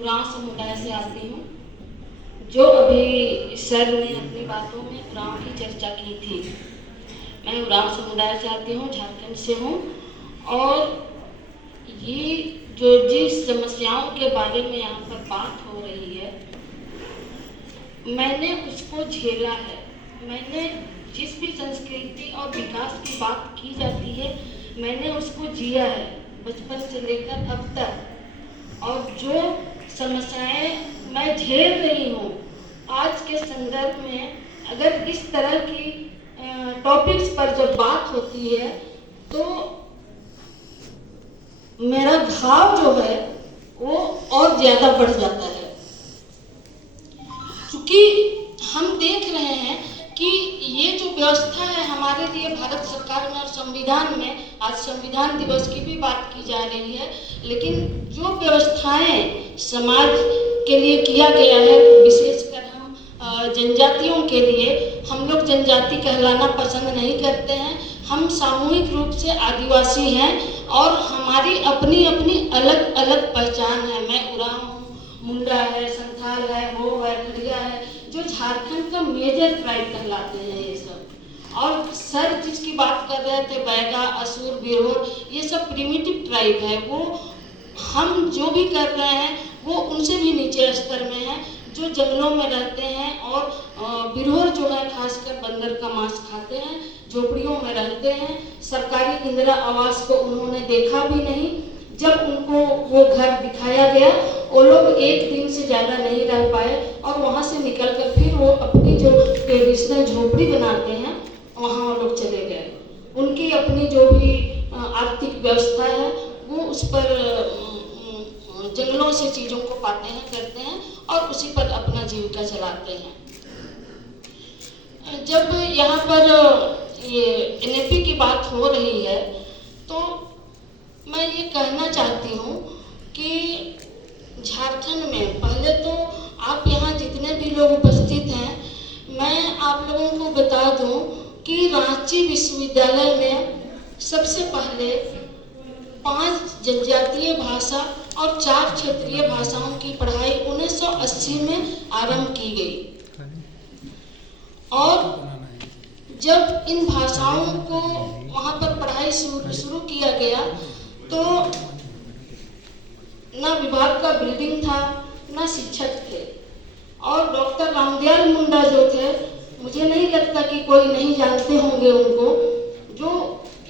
उरांव समुदाय से आती हूँ। जो अभी सर ने अपनी बातों में उरांव की चर्चा की थी, मैं उरांव समुदाय से आती हूँ, झारखंड से हूँ। और ये जो जिस समस्याओं के बारे में यहाँ पर बात हो रही है, मैंने उसको झेला है। मैंने जिस भी संस्कृति और विकास की बात की जाती है, मैंने उसको जिया है बचपन से लेकर अब तक। और जो समस्याएं मैं झेल रही हूँ आज के संदर्भ में, अगर इस तरह की टॉपिक्स पर जब बात होती है तो मेरा घाव जो है वो और ज़्यादा बढ़ जाता है। क्योंकि हम देख रहे हैं कि ये जो व्यवस्था है हमारे लिए भारत सरकार में और संविधान में, आज संविधान दिवस की भी बात की जा रही है, लेकिन जो व्यवस्थाएं समाज के लिए किया गया है, विशेषकर हम जनजातियों के लिए, हम लोग जनजाति कहलाना पसंद नहीं करते हैं। हम सामूहिक रूप से आदिवासी हैं और हमारी अपनी अपनी अलग अलग पहचान है। मैं उरांव हूँ, मुंडा है, संथाल है, हो है, खड़िया है, जो झारखंड का मेजर ट्राइब कहलाते हैं ये सब। और सर जिसकी बात कर रहे थे, बैगा, असुर, बिरहोर, ये सब प्रिमिटिव ट्राइब है। वो हम जो भी कर रहे हैं वो उनसे भी नीचे स्तर में है, जो जंगलों में रहते हैं। और बिरहोर जो है खासकर बंदर का मांस खाते हैं, झोपड़ियों में रहते हैं। सरकारी इंदिरा आवास को उन्होंने देखा भी नहीं। जब उनको वो घर दिखाया गया, वो लोग एक दिन से ज़्यादा नहीं रह पाए और वहाँ से निकलकर फिर वो अपनी जो ट्रेडिशनल झोपड़ी बनाते हैं वहाँ वो लोग चले गए। उनकी अपनी जो भी आर्थिक व्यवस्था है वो उस पर जंगलों से चीज़ों को पाते हैं, करते हैं और उसी पर अपना जीविका चलाते हैं। जब यहाँ पर ये एनएपी की बात हो रही है तो मैं ये कहना चाहती हूँ कि झारखंड में पहले तो आप यहाँ जितने भी लोग उपस्थित हैं, मैं आप लोगों को बता दूँ कि रांची विश्वविद्यालय में सबसे पहले 5 जनजातीय भाषा और 4 क्षेत्रीय भाषाओं की पढ़ाई 1980 में आरंभ की गई। और जब इन भाषाओं को वहाँ पर पढ़ाई शुरू किया गया तो ना विभाग का बिल्डिंग था, ना शिक्षक थे। और डॉक्टर रामदयाल मुंडा जो थे, मुझे नहीं लगता कि कोई नहीं जानते होंगे उनको, जो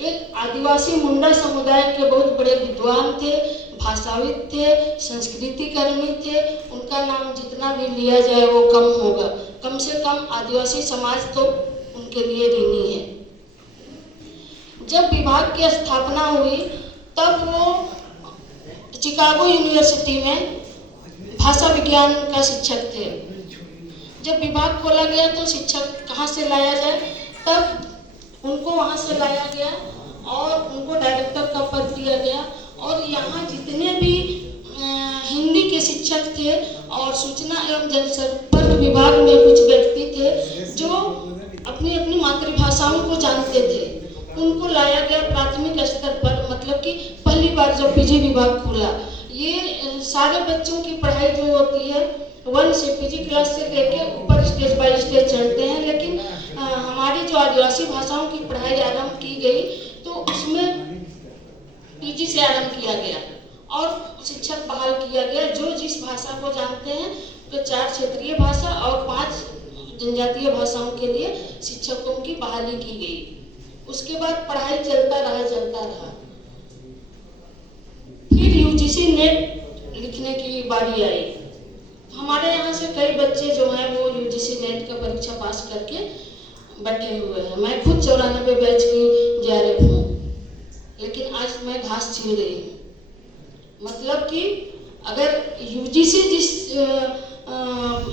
एक आदिवासी मुंडा समुदाय के बहुत बड़े विद्वान थे, भाषाविद थे, संस्कृति कर्मी थे। उनका नाम जितना भी लिया जाए वो कम होगा। कम से कम आदिवासी समाज तो उनके लिए ऋणी है। जब विभाग की स्थापना हुई तब वो चिकागो यूनिवर्सिटी में भाषा विज्ञान का शिक्षक थे। जब विभाग खोला गया तो शिक्षक कहाँ से लाया जाए, तब उनको वहाँ से लाया गया और उनको डायरेक्टर का पद दिया गया। और यहाँ जितने भी हिंदी के शिक्षक थे और सूचना एवं जनसंपर्क विभाग में कुछ व्यक्ति थे जो अपनी अपनी मातृभाषाओं को जानते थे, उनको लाया गया प्राथमिक स्तर पर। मतलब कि पहली बार जब पीजी विभाग खुला, ये सारे बच्चों की पढ़ाई जो होती है 1 से पीजी क्लास से लेके ऊपर स्टेज बाय स्टेज चढ़ते हैं, लेकिन हमारी जो आदिवासी भाषाओं की पढ़ाई आरंभ की गई तो उसमें पीजी से आरंभ किया गया और शिक्षक बहाल किया गया जो जिस भाषा को जानते हैं। तो 4 क्षेत्रीय भाषा और 5 जनजातीय भाषाओं के लिए शिक्षकों की बहाली की गई। उसके बाद पढ़ाई चलता रहा। फिर यूजीसी नेट लिखने की बारी आई। हमारे यहाँ से कई बच्चे जो हैं वो यूजीसी नेट का परीक्षा पास करके बैठे हुए हैं। मैं खुद 94 बैच की JRF हूँ, लेकिन आज मैं घास छील रही हूँ। मतलब कि अगर यूजीसी जिस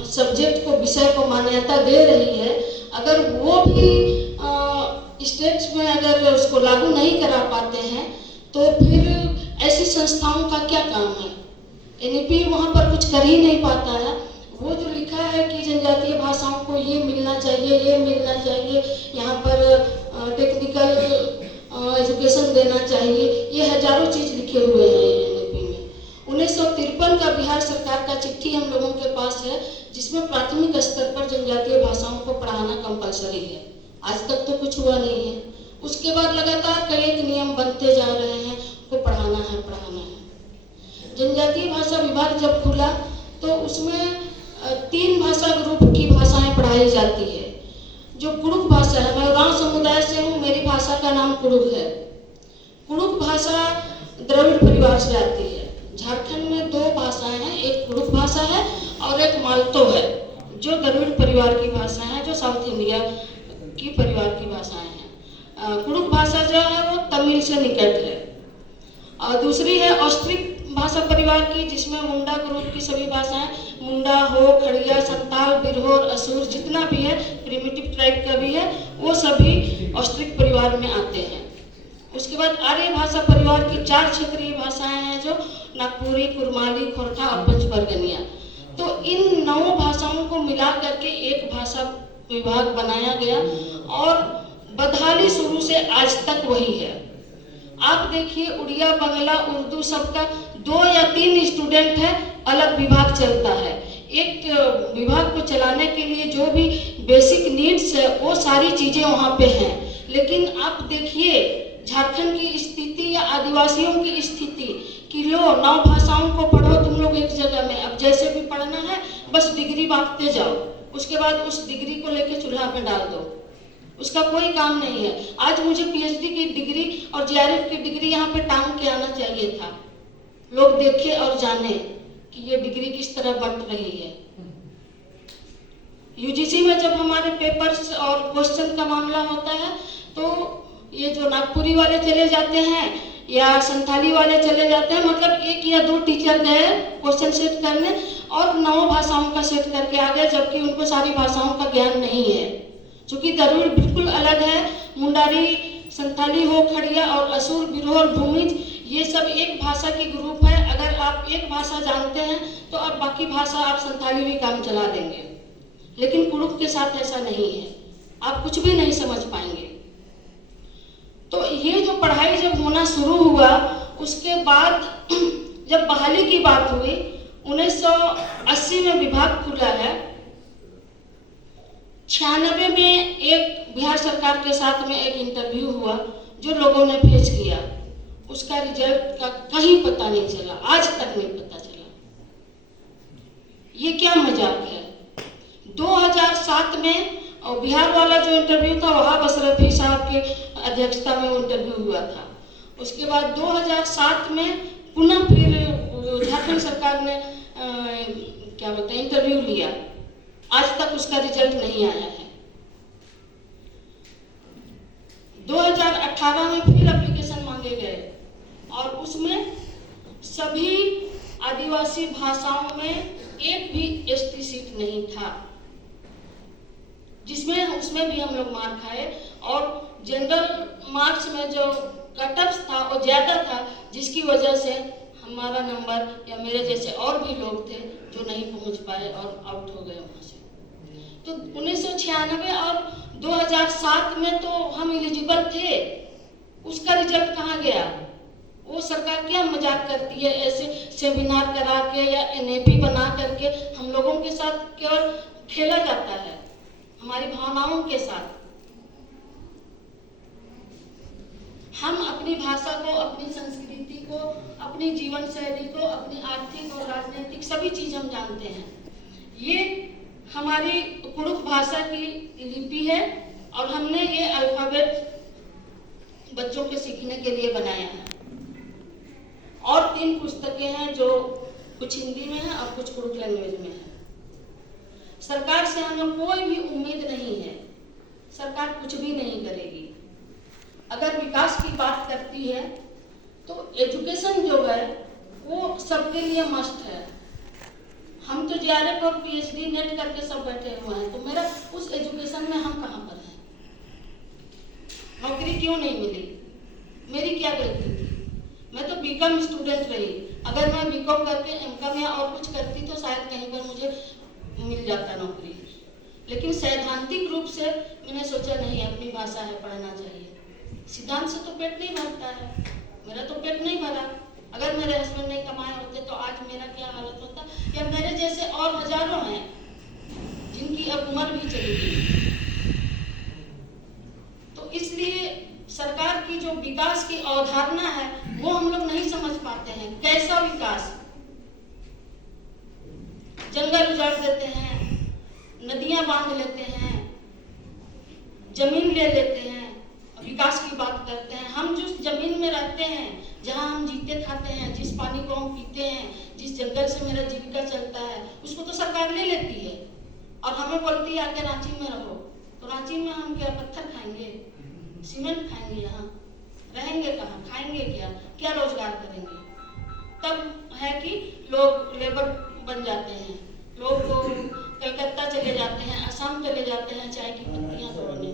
सब्जेक्ट को, विषय को मान्यता दे रही है, अगर वो भी स्टेट्स में अगर उसको लागू नहीं करा पाते हैं तो फिर ऐसी संस्थाओं का क्या काम है। एनईपी वहाँ पर कुछ कर ही नहीं पाता है। वो जो लिखा है कि जनजातीय भाषाओं को ये मिलना चाहिए, ये मिलना चाहिए, यहाँ पर टेक्निकल एजुकेशन देना चाहिए, ये हजारों चीज़ लिखे हुए हैं एनईपी में। 1953 साल का बिहार सरकार का चिट्ठी हम लोगों के पास है, जिसमें प्राथमिक स्तर पर जनजातीय भाषाओं को पढ़ाना कंपलसरी है। आज तक तो कुछ हुआ नहीं है। उसके बाद लगातार कई एक नियम बनते जा रहे हैं, को पढ़ाना है पढ़ाना है। जनजातीय भाषा विभाग जब खुला तो उसमें 3 भाषा ग्रुप की भाषाएं पढ़ाई जाती है। जो कुड़ुक भाषा है, मैं गाँव समुदाय से हूँ, मेरी भाषा का नाम कुड़ुक है। कुड़ुक भाषा द्रविड़ परिवार से आती है। झारखंड में 2 भाषाएं हैं, एक कुड़ुक भाषा है और एक मालतो है, जो द्रविड़ परिवार की भाषा है, जो साउथ इंडिया की परिवार की भाषाएं हैं। कुड़ुक भाषा जो है वो तमिल से निकट है। और दूसरी है ऑस्ट्रिक भाषा परिवार की, जिसमें मुंडा ग्रुप की सभी भाषाएं, मुंडा, हो, खड़िया, संताल, बिरहोर, असुर, जितना भी है प्रिमिटिव ट्राइब का भी है, वो सभी ऑस्ट्रिक परिवार में आते हैं। उसके बाद आर्य भाषा परिवार की 4 क्षेत्रीय भाषाएं हैं, जो नागपुरी, कुरमाली, खोरठा और पंचबर्गनिया। तो इन 9 भाषाओं को मिला करके एक भाषा विभाग बनाया गया और बदहाली शुरू से आज तक वही है। आप देखिए, उड़िया, बांग्ला, उर्दू सबका 2 या 3 स्टूडेंट है, अलग विभाग चलता है। एक विभाग को चलाने के लिए जो भी बेसिक नीड्स है वो सारी चीजें वहाँ पे हैं। लेकिन आप देखिए झारखंड की स्थिति या आदिवासियों की स्थिति कि लो 9 भाषाओं को पढ़ो तुम लोग एक जगह में, अब जैसे भी पढ़ना है बस डिग्री बांटते जाओ, उसके बाद उस डिग्री को लेके चूल्हा पे डाल दो, उसका कोई काम नहीं है। आज मुझे पीएचडी की डिग्री और जेआरएफ की डिग्री यहाँ पे टांग के आना चाहिए था, लोग देखे और जाने कि ये डिग्री किस तरह बंट रही है। यूजीसी में जब हमारे पेपर्स और क्वेश्चन का मामला होता है तो ये जो नागपुरी वाले चले जाते हैं या संथाली वाले चले जाते हैं, मतलब 1 या 2 टीचर गए क्वेश्चन सेट करने और 9 भाषाओं का सेट करके आ गए, जबकि उनको सारी भाषाओं का ज्ञान नहीं है। चूंकि द्रविड़ बिल्कुल अलग है, मुंडारी, संथाली, हो, खड़िया और असुर, बिरहोर, भूमिज, ये सब एक भाषा की ग्रुप है। अगर आप एक भाषा जानते हैं तो आप बाकी भाषा, आप संथाली भी काम चला देंगे। लेकिन कुड़ुक के साथ ऐसा नहीं है, आप कुछ भी नहीं समझ पाएंगे। तो ये जो पढ़ाई जब होना शुरू हुआ, उसके बाद जब बहाली की बात हुई, 1980 में विभाग खुला है। 96 में एक बिहार सरकार के साथ में एक इंटरव्यू हुआ जो लोगों ने फेस किया, उसका रिजल्ट का कहीं पता नहीं चला, आज तक नहीं पता चला। ये क्या मजाक है। 2007 में बिहार वाला जो इंटरव्यू था वहाँ बसरफी साहब के अध्यक्षता में वो इंटरव्यू हुआ था। उसके बाद 2007 में पुनः फिर झारखंड सरकार ने क्या बोलते हैं इंटरव्यू लिया, आज तक उसका रिजल्ट नहीं आया है। 2018 में फिर एप्लीकेशन मांगे गए और उसमें सभी आदिवासी भाषाओं में एक भी एसटी सीट नहीं था, जिसमें उसमें भी हम लोग मार खाए। और जनरल मार्क्स में जो कटऑफ था वो ज़्यादा था, जिसकी वजह से हमारा नंबर या मेरे जैसे और भी लोग थे जो नहीं पहुंच पाए और आउट हो गए वहाँ से। तो 1996 और 2007 में तो हम एलिजिबल थे, उसका रिजल्ट कहाँ गया। वो सरकार क्या मजाक करती है, ऐसे सेमिनार करा के या एनएपी बना करके हम लोगों के साथ केवल खेला जाता है, हमारी भावनाओं के साथ। हम अपनी भाषा को, अपनी संस्कृति को, अपनी जीवन शैली को, अपनी आर्थिक और राजनीतिक सभी चीज हम जानते हैं। ये हमारी कुड़ुक भाषा की लिपि है और हमने ये अल्फाबेट बच्चों के सीखने के लिए बनाया है। और 3 पुस्तकें हैं जो कुछ हिंदी में है और कुछ कुड़ुक लैंग्वेज में है। सरकार से हमें कोई भी उम्मीद नहीं है, सरकार कुछ भी नहीं करेगी। अगर विकास की बात करती है तो एजुकेशन जो है वो सबके लिए मस्ट है। हम तो जेआरएफ और पीएचडी नेट करके सब बैठे हुए हैं, तो मेरा उस एजुकेशन में हम कहाँ पर हैं। नौकरी क्यों नहीं मिली, मेरी क्या गलती थी। मैं तो बीकॉम स्टूडेंट रही, अगर मैं बीकॉम करके एमकॉम या और कुछ करती तो शायद कहीं पर मुझे मिल जाता नौकरी। लेकिन सैद्धांतिक रूप से मैंने सोचा नहीं, अपनी भाषा है, पढ़ना चाहिए। सिद्धांत से तो पेट नहीं भरता है, मेरा तो पेट नहीं भरा। अगर मेरे हस्बैंड नहीं कमाए होते तो आज मेरा क्या हालत और हजारों हैं जिनकी अब उम्र भी चली गई। तो इसलिए सरकार की जो विकास की अवधारणा है वो हम लोग नहीं समझ पाते हैं। कैसा विकास? जंगल उजाड़ देते हैं, नदियां बांध लेते हैं, जमीन ले लेते हैं, विकास की बात करते हैं। हम जिस जमीन में रहते हैं, जहां हम जीते खाते हैं, जिस पानी को हम पीते हैं, जिस जंगल से मेरा जीविका चलता है, उसको तो सरकार ले लेती है और हमें बोलती है आके रांची में रहो। तो रांची में हम क्या पत्थर खाएंगे, सीमेंट खाएंगे? यहाँ रहेंगे कहाँ, खाएंगे क्या, क्या रोजगार करेंगे? तब है कि लोग लेबर बन जाते हैं, लोग कलकत्ता चले जाते हैं, असम चले जाते हैं चाय की पत्तियां तोड़ने।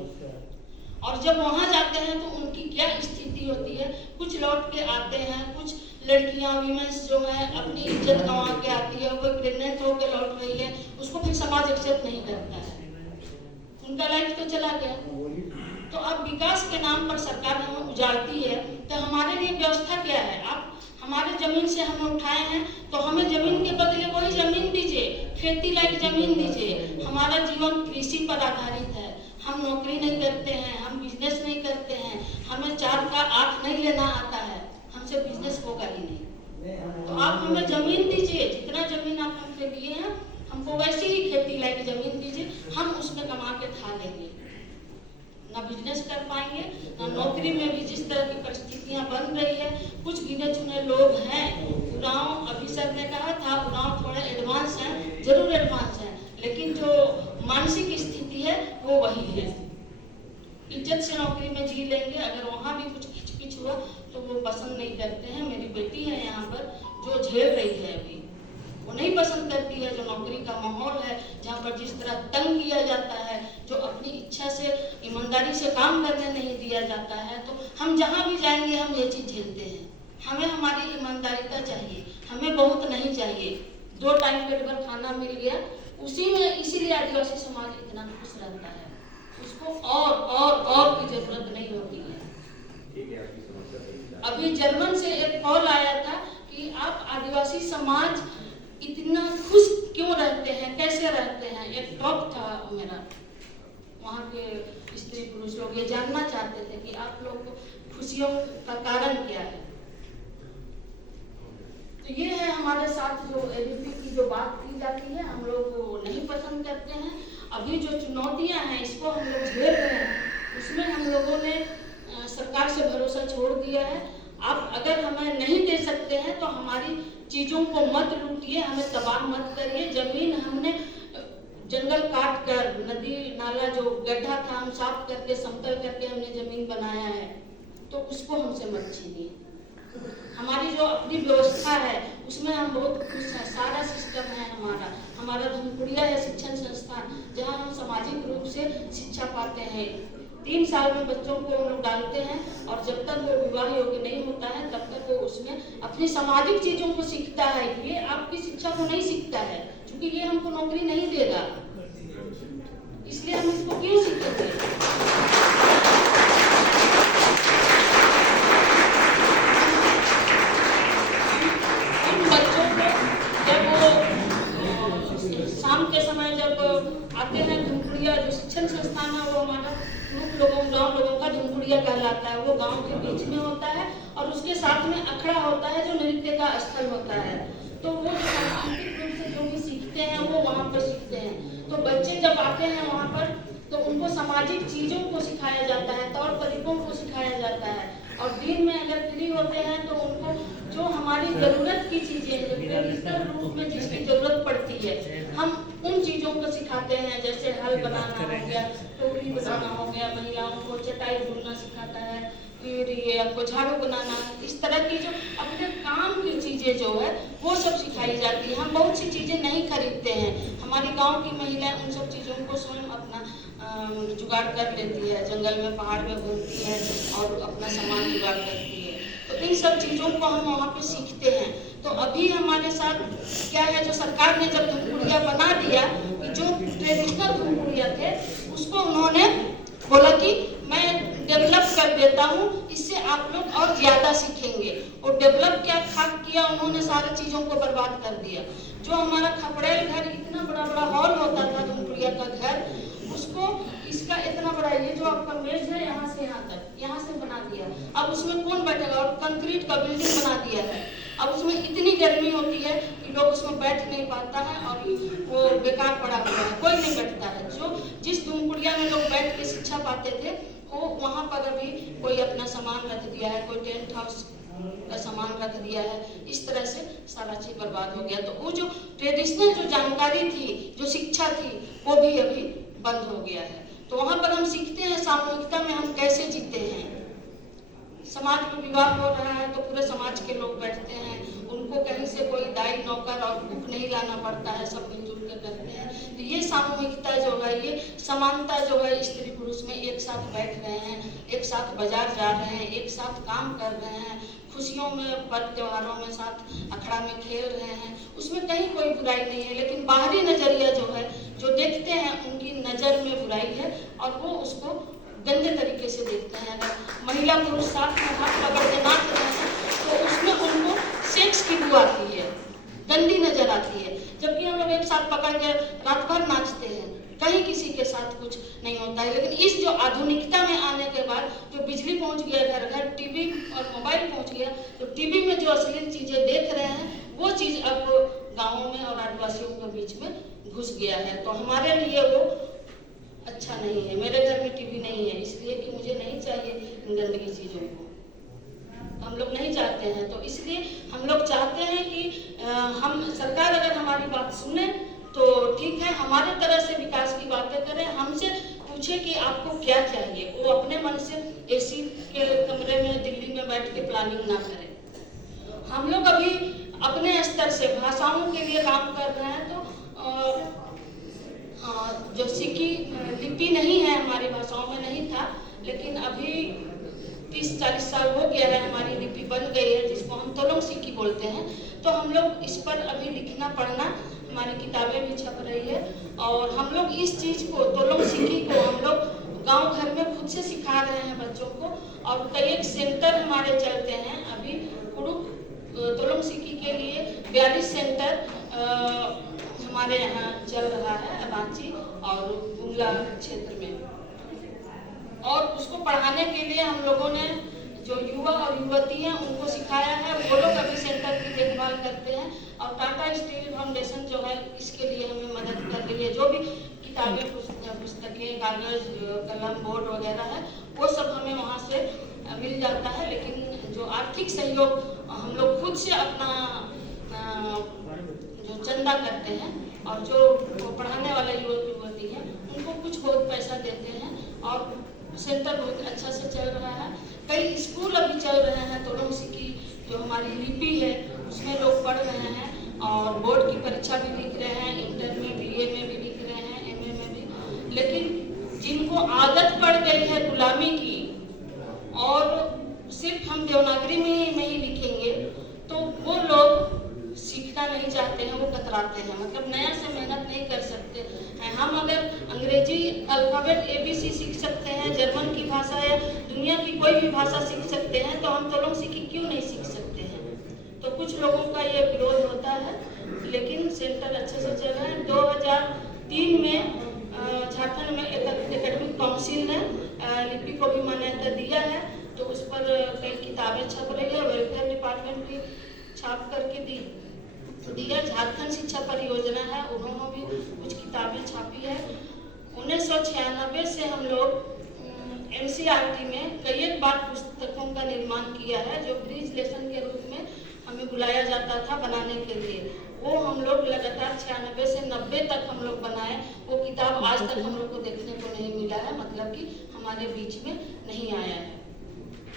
और जब वहां जाते हैं तो उनकी क्या स्थिति होती है? कुछ लौट के आते हैं, कुछ लड़कियां वीमेंस जो है अपनी इज्जत गंवा के आती है, वो प्रेग्नेंट होकर लौट रही है, उसको फिर समाज एक्सेप्ट नहीं करता है, उनका लाइफ तो चला गया। तो अब विकास के नाम पर सरकार हमें उजाड़ती है, तो हमारे लिए व्यवस्था क्या है? आप हमारे जमीन से हमें उठाए हैं तो हमें जमीन के बदले वही जमीन दीजिए, खेती लायक जमीन दीजिए। हमारा जीवन कृषि पर आधारित है, हम नौकरी नहीं करते हैं, हम बिजनेस नहीं करते हैं, हमें 4 का 8 नहीं लेना आता है, हमसे बिजनेस होगा ही नहीं। तो आप हमें जमीन दीजिए, जितना जमीन आप हमसे लिए हैं हमको वैसी ही खेती लायक जमीन दीजिए, हम उसमें कमा के खा लेंगे। ना बिजनेस कर पाएंगे, ना नौकरी में भी जिस तरह की परिस्थितियां बन रही है। कुछ गिने चुने लोग हैं, उरांव अभी सर ने कहा था उरांव थोड़े एडवांस हैं, जरूर एडवांस हैं, लेकिन जो मानसिक स्थिति है वो वही है। इज्जत से नौकरी में जी लेंगे, अगर वहाँ भी कुछ खिचपिच हुआ तो वो पसंद नहीं करते हैं। मेरी बेटी है यहाँ पर जो झेल रही है अभी, वो नहीं पसंद करती है जो नौकरी का माहौल है, जहाँ पर जिस तरह तंग किया जाता है, जो अपनी इच्छा से ईमानदारी से काम करने नहीं दिया जाता है। तो हम जहाँ भी जाएंगे हम ये चीज़ झेलते हैं। हमें हमारी ईमानदारी चाहिए, हमें बहुत नहीं चाहिए। 2 टाइम पेट भर खाना मिल गया, उसी में इसीलिए आदिवासी समाज इतना खुश रहता है, उसको और की जरूरत नहीं होती है। अभी जर्मन से एक कॉल आया था कि आप आदिवासी समाज इतना खुश क्यों रहते हैं, कैसे रहते हैं। एक टॉक था मेरा, वहाँ के स्त्री पुरुष लोग ये जानना चाहते थे कि आप लोग खुशियों का कारण क्या है। तो ये है हमारे साथ जो एबीपी की जो बात की जाती है, हम लोग वो नहीं पसंद करते हैं। अभी जो चुनौतियां हैं इसको हम लोग झेल रहे हैं, उसमें हम लोगों ने सरकार से भरोसा छोड़ दिया है। आप अगर हमें नहीं दे सकते हैं तो हमारी चीजों को मत लूटिए, हमें तबाह मत करिए। जमीन हमने जंगल काट कर, नदी नाला जो गड्ढा था हम साफ करके समतल करके हमने जमीन बनाया है, तो उसको हमसे मत छीनिए। हमारी जो अपनी व्यवस्था है उसमें हम बहुत खुश हैं, सारा सिस्टम है हमारा धुमकुड़िया है शिक्षण संस्थान, जहाँ हम सामाजिक रूप से शिक्षा पाते हैं। 3 साल में बच्चों को हम लोग डालते हैं और जब तक वो विवाह योग्य नहीं होता है तब तक वो उसमें अपनी सामाजिक चीजों को सीखता है। ये आपकी शिक्षा को नहीं सीखता है, क्योंकि ये हमको नौकरी नहीं देगा, इसलिए हम इसको क्यों सीखेंगे। इन बच्चों को जब वो शाम के समय जब आते हैं, धुमकुड़िया जो शिक्षण संस्थान है वो हमारा गाँव लोगों का धुमकुड़िया कहलाता है। वो गांव के बीच में होता है और उसके साथ में अखड़ा होता है जो नृत्य का स्थल होता है। तो वो जो सांस्कृतिक रूप से जो भी सीखते हैं वो वहाँ पर सीखते हैं। तो बच्चे जब आते हैं वहाँ पर तो उनको सामाजिक चीजों को सिखाया जाता है, तौर तरीकों को सिखाया जाता है। और दिन में अगर फ्री होते हैं तो उनको जो हमारी जरूरत की चीजें, जो डिजिटल रूप में जिसकी जरूरत पड़ती है, हम उन चीजों को सिखाते हैं। जैसे हल बनाना हो गया, टोकरी बनाना हो गया, महिलाओं को चटाई बुनना सिखाता है, फिर ये आपको झाड़ू बनाना, इस तरह की जो अपने काम की चीजें जो है वो सब सिखाई जाती है। हम बहुत सी चीजें नहीं खरीदते हैं, हमारी गाँव की महिलाएं उन सब चीजों को स्वयं अपना जुगाड़ कर लेती है, जंगल में पहाड़ में घूमती है और अपना सामान जुगाड़ करती है। तो इन सब चीज़ों को हम वहाँ पे सीखते हैं। तो अभी हमारे साथ क्या है, जो सरकार ने जब धुमकुड़िया बना दिया, कि जो ट्रेडिशनल धुमकुड़िया थे उसको उन्होंने बोला कि मैं डेवलप कर देता हूँ, इससे आप लोग और ज़्यादा सीखेंगे। और डेवलप क्या किया उन्होंने, सारी चीज़ों को बर्बाद कर दिया। जो हमारा खपड़ेल घर इतना बड़ा बड़ा हॉल होता था धुनपुरिया का घर, उसको इसका इतना बड़ा, ये जो आपका मेज है यहाँ से यहाँ तक, यहाँ से बना दिया। अब उसमें कौन बैठेगा, और कंक्रीट का बिल्डिंग बना दिया है। अब उसमें इतनी गर्मी होती है कि लोग उसमें बैठ नहीं पाता है और वो बेकार पड़ा हुआ है, कोई नहीं बैठता है। जो जिस धुनपुरिया में लोग बैठ के शिक्षा पाते थे, वो वहाँ पर अभी कोई अपना सामान रख दिया है, कोई टेंट हाउस का सामान रख दिया है। इस तरह से सारा चीज बर्बाद हो गया। तो वो जो ट्रेडिशनल जो जानकारी थी, जो शिक्षा थी, वो भी अभी बंद हो गया है। तो वहाँ पर हम सीखते हैं सामूहिकता में हम कैसे जीते हैं। समाज में विवाह हो रहा है तो पूरे समाज के लोग बैठते हैं, उनको कहीं से कोई दाई नौकर और कुक नहीं लाना पड़ता है, सब मिलजुल कर करते हैं। तो ये सामूहिकता जो है, ये समानता जो है, स्त्री पुरुष में एक साथ बैठ रहे हैं, एक साथ बाजार जा रहे हैं, एक साथ काम कर रहे हैं, खुशियों में पर्व त्योहारों में साथ अखड़ा में खेल रहे हैं, उसमें कहीं कोई बुराई नहीं है। लेकिन बाहरी नजरिया जो है, जो देखते हैं उनकी नज़र में बुराई है और वो उसको गंदे तरीके से देखते हैं। अगर महिला पुरुष साथ में हाथ पकड़ के नाच रहे हैं तो उसमें उनको सेक्स की बू आती है, गंदी नजर आती है। जबकि हम लोग एक साथ पकड़ के रात भर नाचते हैं, कहीं किसी के साथ कुछ नहीं होता है। लेकिन इस जो आधुनिकता में आने के बाद जो बिजली पहुंच गया, घर घर टीवी और मोबाइल पहुंच गया, तो टीवी में जो अश्लील चीजें देख रहे हैं वो चीज अब गाँवों में और आदिवासियों के बीच में घुस गया है। तो हमारे लिए वो अच्छा नहीं है। मेरे घर में टीवी नहीं है इसलिए कि मुझे नहीं चाहिए इन गंदगी चीज़ों को, हम लोग नहीं चाहते हैं। तो इसलिए हम लोग चाहते हैं कि हम सरकार अगर हमारी बात सुने तो ठीक है, हमारे तरह से विकास की बातें करें, हमसे पूछे कि आपको क्या चाहिए। वो अपने मन से एसी के कमरे में दिल्ली में बैठ के प्लानिंग ना करें। हम लोग अभी अपने स्तर से भाषाओं के लिए काम कर रहे हैं। तो जो सिक्की लिपि नहीं है, हमारी भाषाओं में नहीं था, लेकिन अभी 30-40 साल हो गया है हमारी लिपि बन गई है, जिसको हम तोलंग सिक्की बोलते हैं। तो हम लोग इस पर अभी लिखना पढ़ना, हमारी किताबें भी छप रही है और हम लोग इस चीज़ को, तोलंग सिक्की को हम लोग गांव घर में खुद से सिखा रहे हैं बच्चों को। और कई एक सेंटर हमारे चलते हैं अभी कुड़ुक तोलंग सिक्की के लिए 42 सेंटर हमारे यहाँ चल रहा है रांची और गुमला क्षेत्र में। और उसको पढ़ाने के लिए हम लोगों ने जो युवा और युवती हैं उनको सिखाया है, वो लोग अभी सेंटर की देखभाल करते हैं। और टाटा स्टील फाउंडेशन जो है इसके लिए हमें मदद कर रही है। जो भी किताबें, पुस्तकें, कागज, कलम, बोर्ड वगैरह है, वो सब हमें वहाँ से मिल जाता है। लेकिन जो आर्थिक सहयोग हम लोग खुद से अपना जो चंदा करते हैं और जो पढ़ाने वाले युवक युवती हैं उनको कुछ बहुत पैसा देते हैं और सेंटर बहुत अच्छा से चल रहा है। कई स्कूल अभी चल रहे हैं तोलंग सिक्की जो हमारी लिपि है उसमें लोग पढ़ रहे हैं और बोर्ड की परीक्षा भी लिख रहे हैं, इंटर में, बीए में भी लिख रहे हैं, एमए में भी। लेकिन जिनको आदत पड़ गई है गुलामी की और सिर्फ हम देवनागरी में ही लिखेंगे, तो वो लोग सीखना नहीं चाहते हैं, वो कतराते हैं, मतलब नया से मेहनत नहीं कर सकते हैं। हम अगर अंग्रेजी अल्फाबेट ABC सीख सकते हैं, जर्मन की भाषा या दुनिया की कोई भी भाषा सीख सकते हैं, तो हम तोलंग सिक्की क्यों नहीं सीख सकते हैं। तो कुछ लोगों का ये विरोध होता है, लेकिन सेंटर अच्छे से चल रहे हैं। 2003 में झारखंड में एकेडमिक काउंसिल ने लिपि को भी मान्यता दिया है, तो उस पर कई किताबें छप रही है। वेलफेयर डिपार्टमेंट भी छाप करके दिया। झारखंड शिक्षा परियोजना है, उन्होंने भी कुछ किताबें छापी है। 1996 से हम लोग NCERT में कई एक बार पुस्तकों का निर्माण किया है, जो ब्रिज लेसन के रूप में हमें बुलाया जाता था बनाने के लिए। वो हम लोग लगातार 96 से 90 तक हम लोग बनाए। वो किताब आज तक हम लोग को देखने को नहीं मिला है, मतलब कि हमारे बीच में नहीं आया है।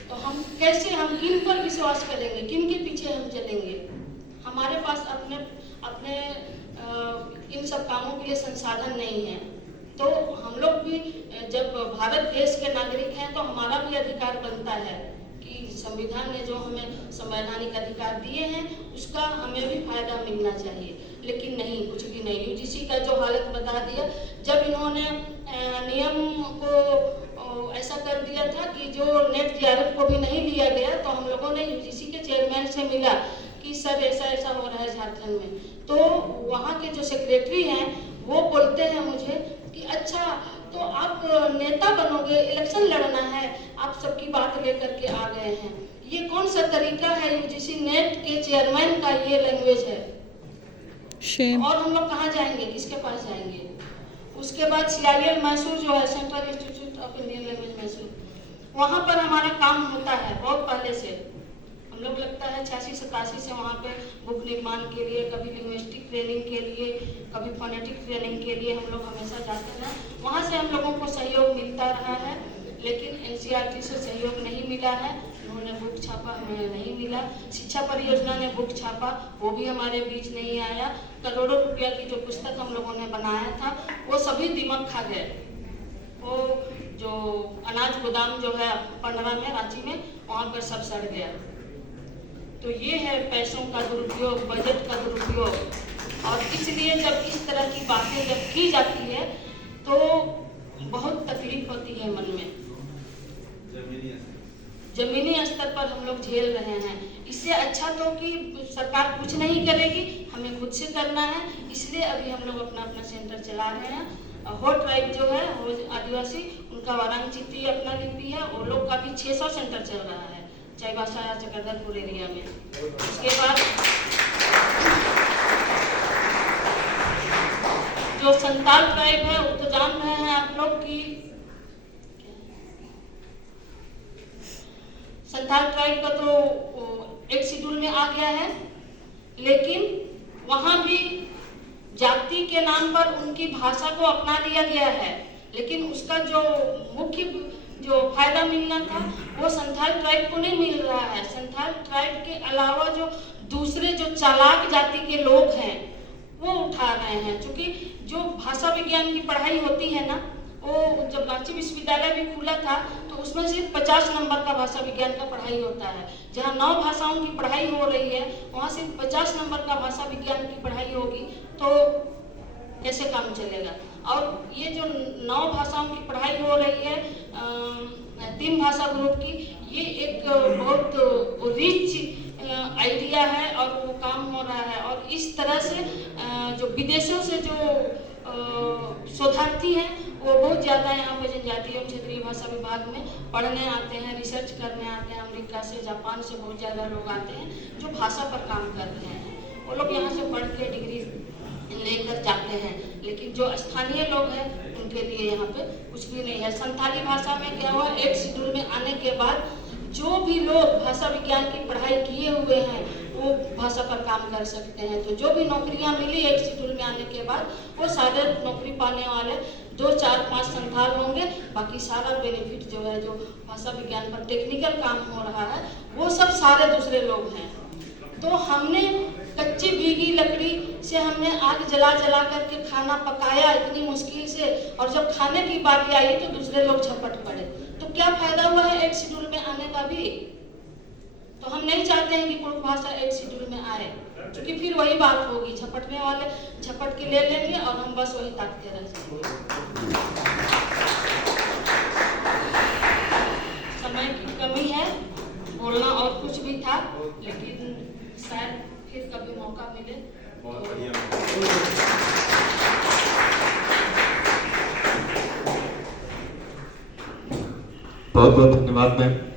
तो हम कैसे, हम किन पर विश्वास करेंगे, किन के पीछे हम चलेंगे। हमारे पास अपने इन सब कामों के लिए संसाधन नहीं है। तो हम लोग भी जब भारत देश के नागरिक हैं तो हमारा भी अधिकार बनता है कि संविधान ने जो हमें संवैधानिक अधिकार दिए हैं उसका हमें भी फायदा मिलना चाहिए। लेकिन नहीं, कुछ भी नहीं। UGC का जो हालत बता दिया, जब इन्होंने नियम को ऐसा कर दिया था कि जो नेट जेआरएफ को भी नहीं लिया गया, तो हम लोगों ने यूजीसी के चेयरमैन से मिला कि सर ऐसा ऐसा हो रहा है झारखंड में। तो वहाँ के जो सेक्रेटरी हैं वो बोलते हैं मुझे कि अच्छा तो आप नेता बनोगे, इलेक्शन लड़ना है, आप सबकी बात लेकर के आ गए हैं। ये कौन सा तरीका है यूजीसी नेट के चेयरमैन का? ये लैंग्वेज है। और हम लोग कहाँ जाएंगे, किसके पास जाएंगे? उसके बाद CIL मैसूर जो है, central institute of Indian language Mysore, वहाँ पर हमारा काम होता है बहुत पहले से। हम लोग लगता है 86-87 से वहाँ पे बुक निर्माण के लिए, कभी लिंग्विस्टिक ट्रेनिंग के लिए, कभी फोनेटिक ट्रेनिंग के लिए हम लोग हमेशा जाते हैं। वहाँ से हम लोगों को सहयोग मिलता रहा है, लेकिन NCERT से सहयोग नहीं मिला है। उन्होंने बुक छापा, हमें नहीं मिला। शिक्षा परियोजना ने बुक छापा, वो भी हमारे बीच नहीं आया। करोड़ों रुपया की जो पुस्तक हम लोगों ने बनाया था वो सभी दिमक खा गए। वो जो अनाज गोदाम जो है पंडरा में, रांची में, वहाँ पर सब सड़ गया। तो ये है पैसों का दुरुपयोग, बजट का दुरुपयोग। और इसलिए जब इस तरह की बातें जब की जाती है तो बहुत तकलीफ होती है मन में। जमीनी स्तर पर हम लोग झेल रहे हैं। इससे अच्छा तो कि सरकार कुछ नहीं करेगी, हमें खुद से करना है। इसलिए अभी हम लोग अपना अपना सेंटर चला रहे हैं। हो ट्राइब जो है, वो आदिवासी, उनका वारांग चित्ती अपना लिपि है, वो लोग का भी 600 सेंटर चल रहा है चाईबासा या चक्रधरपुर एरिया में। उसके बाद जो संताल ट्राइब है, वो तो जान रहे हैं आप लोग कि संताल ट्राइब का तो एक शेड्यूल में आ गया है, लेकिन वहाँ भी जाति के नाम पर उनकी भाषा को अपना लिया गया है। लेकिन उसका जो मुख्य जो फायदा मिलना था वो संथाल ट्राइब को नहीं मिल रहा है। संथाल ट्राइब के अलावा जो दूसरे जो चालाक जाति के लोग हैं वो उठा रहे हैं। क्योंकि जो भाषा विज्ञान की पढ़ाई होती है ना, वो जब रांची विश्वविद्यालय भी खुला था तो उसमें सिर्फ 50 नंबर का भाषा विज्ञान का पढ़ाई होता है। जहाँ 9 भाषाओं की पढ़ाई हो रही है वहाँ सिर्फ 50 नंबर का भाषा विज्ञान की पढ़ाई होगी, तो कैसे काम चलेगा? और ये जो 9 भाषाओं की पढ़ाई हो रही है 3 भाषा ग्रुप की, ये एक बहुत रिच आइडिया है और वो काम हो रहा है। और इस तरह से जो विदेशों से जो शोधार्थी हैं वो बहुत ज़्यादा यहाँ पे जनजातीय एवं क्षेत्रीय भाषा विभाग में पढ़ने आते हैं, रिसर्च करने आते हैं। अमेरिका से, जापान से बहुत ज़्यादा लोग आते हैं जो भाषा पर काम कर रहे हैं। वो लोग यहाँ से पढ़ के डिग्री लेकर जाते हैं, लेकिन जो स्थानीय लोग हैं उनके लिए यहाँ पे कुछ भी नहीं है। संथाली भाषा में क्या हुआ, एक शेड्यूल में आने के बाद जो भी लोग भाषा विज्ञान की पढ़ाई किए हुए हैं वो भाषा पर काम कर सकते हैं। तो जो भी नौकरियां मिली एक शेड्यूल में आने के बाद, वो सारे नौकरी पाने वाले 2, 4, 5 संथाल होंगे। बाकी सारा बेनिफिट जो है, जो भाषा विज्ञान पर टेक्निकल काम हो रहा है, वो सब सारे दूसरे लोग हैं। तो हमने कच्ची भीगी लकड़ी से हमने आग जला जला करके खाना पकाया इतनी मुश्किल से, और जब खाने की बारी आई तो दूसरे लोग झपट पड़े। तो क्या फायदा हुआ है एक शेड्यूल में आने का भी? तो हम नहीं चाहते हैं कि कुरुख भाषा एक शेड्यूल में आए, क्योंकि फिर वही बात होगी, झपटने वाले झपट के ले लेंगे और हम बस वही ताकते रह जाएंगे। समय की कमी है, बोलना और कुछ भी था, लेकिन शायद फिर कभी मौका मिले। बहुत बढ़िया। बहुत बहुत धन्यवाद मैम।